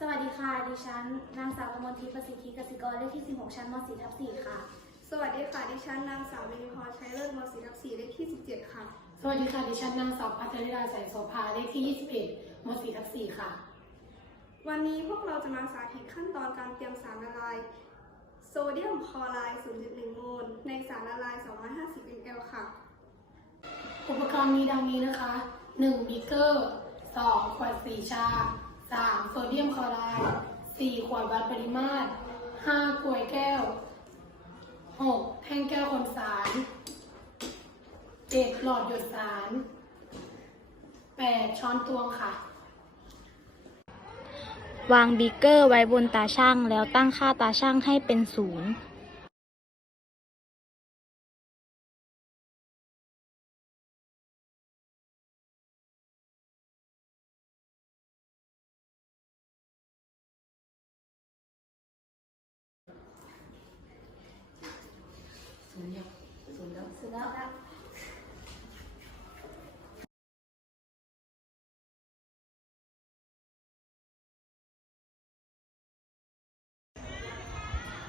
สวัสดีค่ะ ดิฉัน นางสาวกมลทิพย์ประสิทธิกสิกรเลขที่ 16 ชั้นม .4 ทับ4ค่ะ สวัสดีค่ะ ดิฉันนางสาวมินิพรชัยเลิศมศรีทับ4เลขที่ 17 ค่ะ สวัสดีค่ะ ดิฉันนางสาวพัชริดาแสงโสภาเลขที่ 21ม .4 ทับ4ค่ะ วันนี้พวกเราจะมาสาธิตขั้นตอนการเตรียมสารละลาย โซเดียมคลอไรด์ 0.1 โมล ในสารละลาย 250 ml ค่ะ อุปกรณ์มีดังนี้นะคะ1บิกเกอร์ 2 ขวดสีชา 3 โซเดียมคลอไรด์ 4 ขวดวัดปริมาตร 5 กลวยแก้ว 6 แท่งแก้วคนสาร 7 หลอดหยดสาร 8 ช้อนตวงค่ะ วางบีเกอร์ไว้บนตาช่างแล้วตั้งค่าตาช่างให้เป็นศูนย์ ศูนย์แล้วสุดแล้วครับ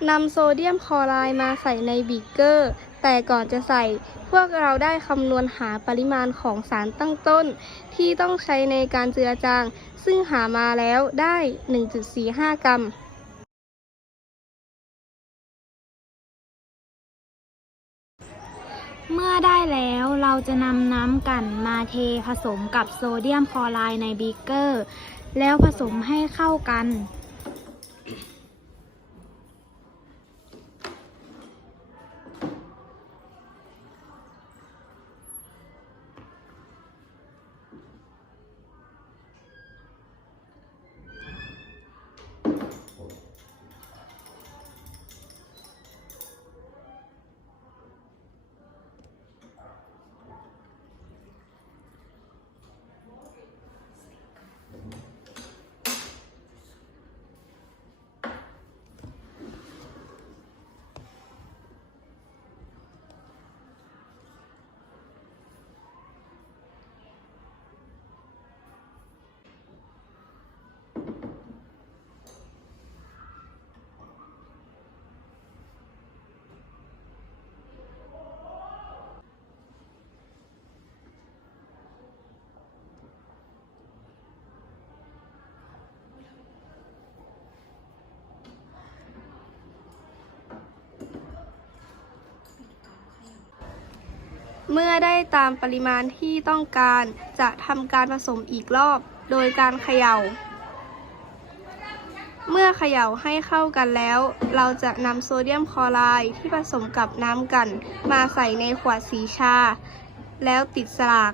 นำโซเดียมคลอไรด์มาใส่ในบีเกอร์ แต่ก่อนจะใส่ พวกเราได้คำนวณหาปริมาณของสารตั้งต้น ที่ต้องใช้ในการเจือจาง ซึ่งหามาแล้วได้ 1.45 กรัม เมื่อได้แล้วเราจะนำน้ำกั่นมาเทผสมกับโซเดียมคลอไรด์ในบีเกอร์ แล้วผสมให้เข้ากัน เมื่อได้ตามปริมาณที่ต้องการจะทำการผสมอีกรอบ โดยการเขย่า เมื่อเขย่าให้เข้ากันแล้ว เราจะนำโซเดียมคลอไรด์ที่ผสมกับน้ำกัน มาใส่ในขวดสีชา แล้วติดสลาก